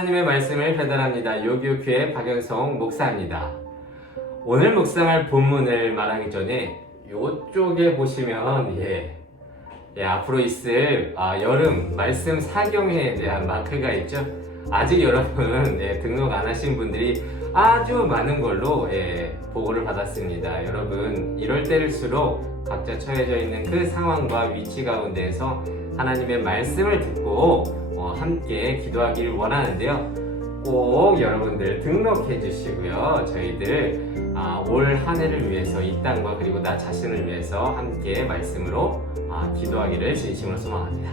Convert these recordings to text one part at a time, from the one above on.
하나님의 말씀을 배달합니다. 요교교의 박영성 목사입니다. 오늘 묵상할 본문을 말하기 전에 이쪽에 보시면 앞으로 있을 여름 말씀 사경회에 대한 마크가 있죠. 아직 여러분 등록 안 하신 분들이 아주 많은 걸로 보고를 받았습니다. 여러분 이럴 때일수록 각자 처해져 있는 그 상황과 위치 가운데에서 하나님의 말씀을 듣고 함께 기도하기를 원하는데요. 꼭 여러분들 등록해 주시고요. 저희들 올 한 해를 위해서 이 땅과 그리고 나 자신을 위해서 함께 말씀으로 기도하기를 진심으로 소망합니다.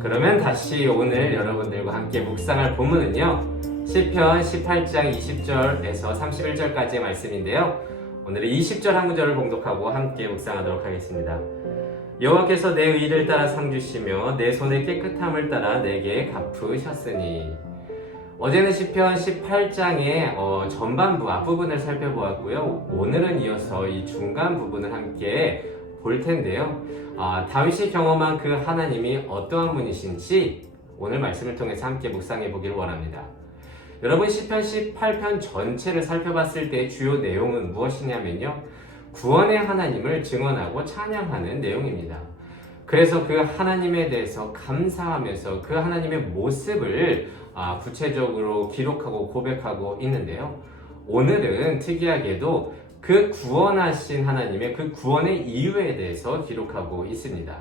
그러면 다시 오늘 여러분들과 함께 묵상할 본문은요. 시편 18장 20절에서 31절까지의 말씀인데요. 오늘은 20절 한 구절을 봉독하고 함께 묵상하도록 하겠습니다. 여호와께서 내 의를 따라 상 주시며 내 손의 깨끗함을 따라 내게 갚으셨으니. 어제는 시편 18장의 전반부 앞부분을 살펴보았고요. 오늘은 이어서 이 중간 부분을 함께 볼 텐데요. 다윗이 경험한 그 하나님이 어떠한 분이신지 오늘 말씀을 통해서 함께 묵상해 보기를 원합니다. 여러분 시편 18편 전체를 살펴봤을 때 주요 내용은 무엇이냐면요. 구원의 하나님을 증언하고 찬양하는 내용입니다. 그래서 그 하나님에 대해서 감사하면서 그 하나님의 모습을 구체적으로 기록하고 고백하고 있는데요. 오늘은 특이하게도 그 구원하신 하나님의 그 구원의 이유에 대해서 기록하고 있습니다.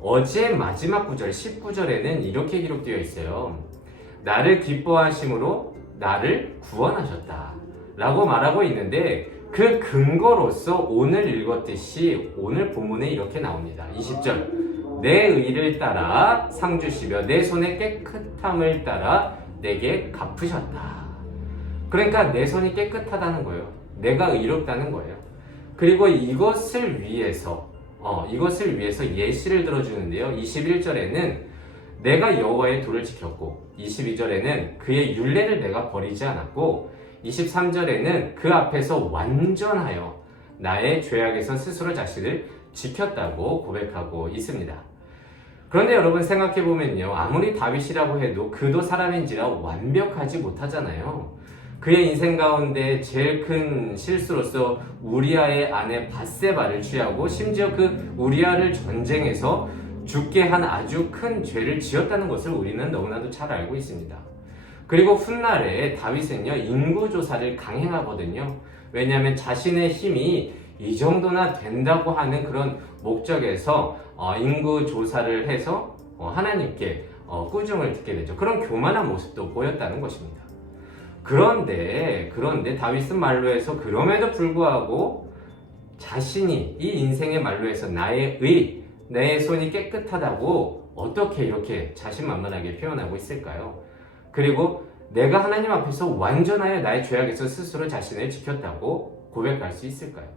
어제 마지막 구절 19절에는 이렇게 기록되어 있어요. 나를 기뻐하심으로 나를 구원하셨다 라고 말하고 있는데 그 근거로서 오늘 읽었듯이 오늘 본문에 이렇게 나옵니다. 20절 내 의를 따라 상 주시며 내 손의 깨끗함을 따라 내게 갚으셨다. 그러니까 내 손이 깨끗하다는 거예요. 내가 의롭다는 거예요. 그리고 이것을 위해서 예시를 들어주는데요. 21절에는 내가 여호와의 도를 지켰고 22절에는 그의 율례를 내가 버리지 않았고 23절에는 그 앞에서 완전하여 나의 죄악에서 스스로 자신을 지켰다고 고백하고 있습니다. 그런데 여러분 생각해보면요. 아무리 다윗이라고 해도 그도 사람인지라 완벽하지 못하잖아요. 그의 인생 가운데 제일 큰 실수로서 우리아의 아내 밧세바를 취하고 심지어 그 우리아를 전쟁에서 죽게 한 아주 큰 죄를 지었다는 것을 우리는 너무나도 잘 알고 있습니다. 그리고 훗날에 다윗은요 인구조사를 강행하거든요. 왜냐하면 자신의 힘이 이 정도나 된다고 하는 그런 목적에서 인구조사를 해서 하나님께 꾸중을 듣게 되죠. 그런 교만한 모습도 보였다는 것입니다. 그런데 다윗은 말로 해서 그럼에도 불구하고 자신이 이 인생의 말로 해서 내 손이 깨끗하다고 어떻게 이렇게 자신만만하게 표현하고 있을까요? 그리고 내가 하나님 앞에서 완전하여 나의 죄악에서 스스로 자신을 지켰다고 고백할 수 있을까요?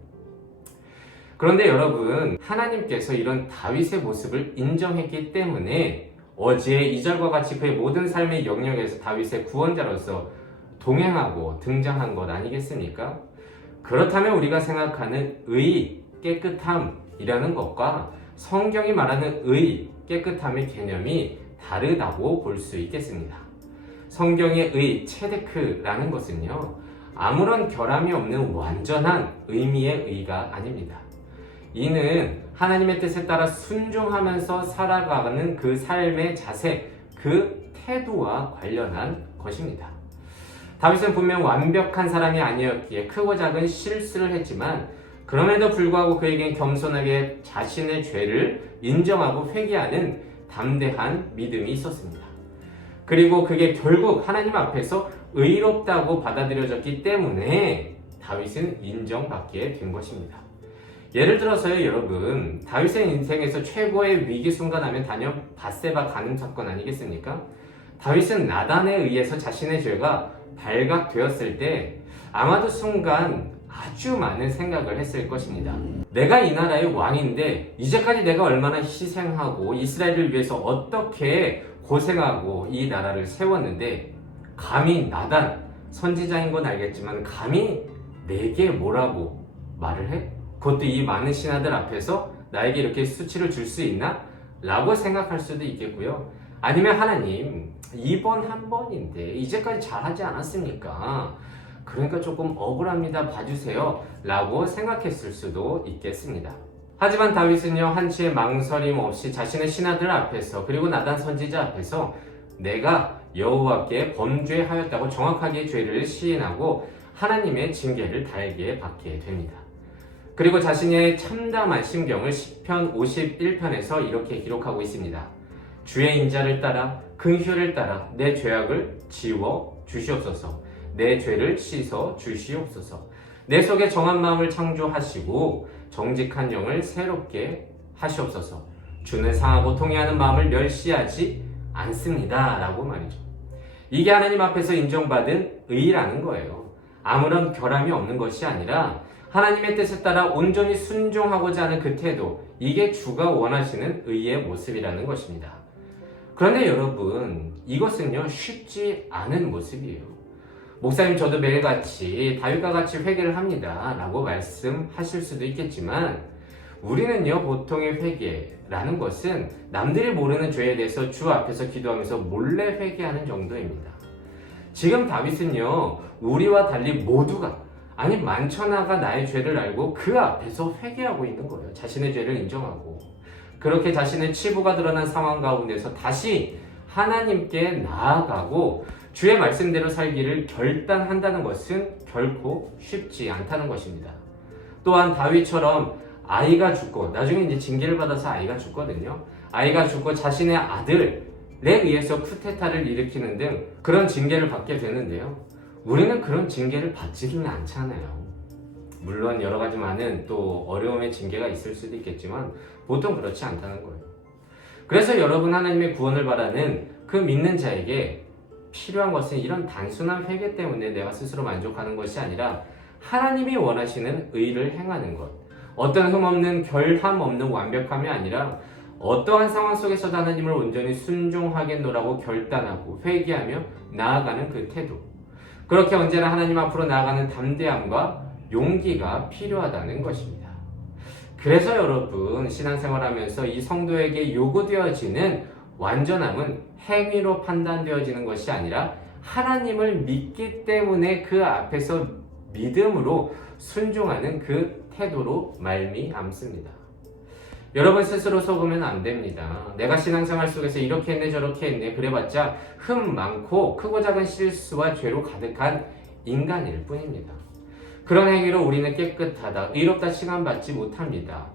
그런데 여러분 하나님께서 이런 다윗의 모습을 인정했기 때문에 어제 2절과 같이 그의 모든 삶의 영역에서 다윗의 구원자로서 동행하고 등장한 것 아니겠습니까? 그렇다면 우리가 생각하는 의, 깨끗함이라는 것과 성경이 말하는 의, 깨끗함의 개념이 다르다고 볼 수 있겠습니다. 성경의 의, 체데크라는 것은요, 아무런 결함이 없는 완전한 의미의 의가 아닙니다. 이는 하나님의 뜻에 따라 순종하면서 살아가는 그 삶의 자세, 그 태도와 관련한 것입니다. 다윗은 분명 완벽한 사람이 아니었기에 크고 작은 실수를 했지만 그럼에도 불구하고 그에겐 겸손하게 자신의 죄를 인정하고 회개하는 담대한 믿음이 있었습니다. 그리고 그게 결국 하나님 앞에서 의롭다고 받아들여졌기 때문에 다윗은 인정받게 된 것입니다. 예를 들어서요, 여러분, 다윗의 인생에서 최고의 위기 순간 하면 단연 밧세바 간음 사건 아니겠습니까? 다윗은 나단에 의해서 자신의 죄가 발각되었을 때 아마도 순간 아주 많은 생각을 했을 것입니다. 내가 이 나라의 왕인데 이제까지 내가 얼마나 희생하고 이스라엘을 위해서 어떻게 고생하고 이 나라를 세웠는데 감히 나단, 선지자인 건 알겠지만 감히 내게 뭐라고 말을 해? 그것도 이 많은 신하들 앞에서 나에게 이렇게 수치를 줄 수 있나? 라고 생각할 수도 있겠고요. 아니면 하나님, 이번 한 번인데 이제까지 잘하지 않았습니까? 그러니까 조금 억울합니다. 봐주세요. 라고 생각했을 수도 있겠습니다. 하지만 다윗은요, 한치의 망설임 없이 자신의 신하들 앞에서 그리고 나단 선지자 앞에서 내가 여호와께 범죄하였다고 정확하게 죄를 시인하고 하나님의 징계를 달게 받게 됩니다. 그리고 자신의 참담한 심경을 시편 51편에서 이렇게 기록하고 있습니다. 주의 인자를 따라 긍휼을 따라 내 죄악을 지워 주시옵소서. 내 죄를 씻어 주시옵소서. 내 속에 정한 마음을 창조하시고 정직한 영을 새롭게 하시옵소서. 주는 상하고 통회하는 마음을 멸시하지 않습니다. 라고 말이죠. 이게 하나님 앞에서 인정받은 의라는 거예요. 아무런 결함이 없는 것이 아니라 하나님의 뜻에 따라 온전히 순종하고자 하는 그 태도, 이게 주가 원하시는 의의 모습이라는 것입니다. 그런데 여러분, 이것은요, 쉽지 않은 모습이에요. 목사님, 저도 매일같이 다윗과 같이 회개를 합니다 라고 말씀하실 수도 있겠지만, 우리는요, 보통의 회개라는 것은 남들이 모르는 죄에 대해서 주 앞에서 기도하면서 몰래 회개하는 정도입니다. 지금 다윗은요, 우리와 달리 모두가, 아니 만천하가 나의 죄를 알고 그 앞에서 회개하고 있는 거예요. 자신의 죄를 인정하고. 그렇게 자신의 치부가 드러난 상황 가운데서 다시 하나님께 나아가고 주의 말씀대로 살기를 결단한다는 것은 결코 쉽지 않다는 것입니다. 또한 다윗처럼 아이가 죽고, 나중에 이제 징계를 받아서 아이가 죽거든요. 아이가 죽고 자신의 아들에 의해서 쿠데타를 일으키는 등 그런 징계를 받게 되는데요. 우리는 그런 징계를 받지는 않잖아요. 물론 여러 가지 많은 또 어려움의 징계가 있을 수도 있겠지만 보통 그렇지 않다는 거예요. 그래서 여러분, 하나님의 구원을 바라는 그 믿는 자에게 필요한 것은 이런 단순한 회개 때문에 내가 스스로 만족하는 것이 아니라 하나님이 원하시는 의를 행하는 것, 어떤 흠없는 결함 없는 완벽함이 아니라 어떠한 상황 속에서도 하나님을 온전히 순종하겠노라고 결단하고 회개하며 나아가는 그 태도, 그렇게 언제나 하나님 앞으로 나아가는 담대함과 용기가 필요하다는 것입니다. 그래서 여러분, 신앙생활하면서 이 성도에게 요구되어지는 완전함은 행위로 판단되어지는 것이 아니라 하나님을 믿기 때문에 그 앞에서 믿음으로 순종하는 그 태도로 말미암습니다. 여러분, 스스로 속으면 안 됩니다. 내가 신앙생활 속에서 이렇게 했네 저렇게 했네 그래봤자 흠 많고 크고 작은 실수와 죄로 가득한 인간일 뿐입니다. 그런 행위로 우리는 깨끗하다, 의롭다 칭함받지 못합니다.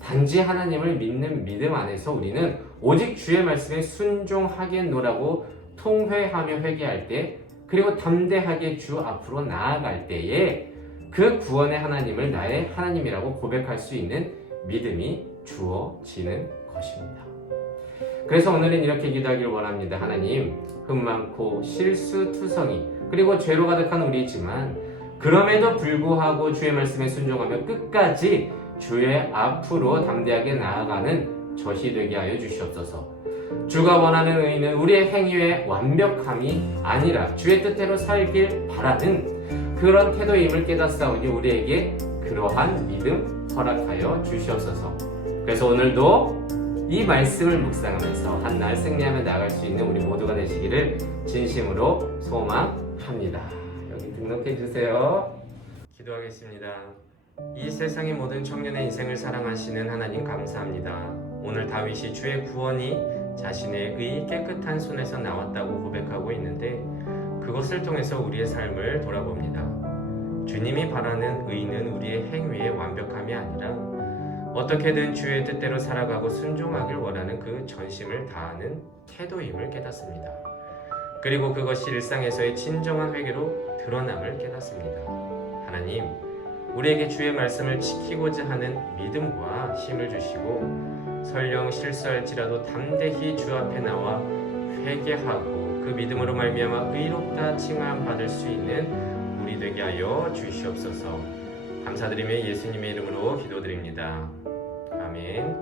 단지 하나님을 믿는 믿음 안에서 우리는 오직 주의 말씀에 순종하겠노라고 통회하며 회개할 때, 그리고 담대하게 주 앞으로 나아갈 때에 그 구원의 하나님을 나의 하나님이라고 고백할 수 있는 믿음이 주어지는 것입니다. 그래서 오늘은 이렇게 기도하기를 원합니다. 하나님, 흠 많고 실수투성이 그리고 죄로 가득한 우리지만 그럼에도 불구하고 주의 말씀에 순종하며 끝까지 주의 앞으로 담대하게 나아가는 젖이 되게 하여 주시옵소서. 주가 원하는 의는 우리의 행위의 완벽함이 아니라 주의 뜻대로 살길 바라는 그런 태도임을 깨닫사오니 우리에게 그러한 믿음 허락하여 주시옵소서. 그래서 오늘도 이 말씀을 묵상하면서 한날 승리하며 나아갈 수 있는 우리 모두가 되시기를 진심으로 소망합니다. 여기 등록해 주세요. 기도하겠습니다. 이 세상의 모든 청년의 인생을 사랑하시는 하나님 감사합니다. 오늘 다윗이 주의 구원이 자신의 의 깨끗한 손에서 나왔다고 고백하고 있는데 그것을 통해서 우리의 삶을 돌아봅니다. 주님이 바라는 의는 우리의 행위의 완벽함이 아니라 어떻게든 주의 뜻대로 살아가고 순종하길 원하는 그 전심을 다하는 태도임을 깨닫습니다. 그리고 그것이 일상에서의 진정한 회개로 드러남을 깨닫습니다. 하나님, 우리에게 주의 말씀을 지키고자 하는 믿음과 힘을 주시고 설령 실수할지라도 담대히 주 앞에 나와 회개하고 그 믿음으로 말미암아 의롭다 칭함 받을 수 있는 우리 되게 하여 주시옵소서. 감사드리며 예수님의 이름으로 기도드립니다. 아멘.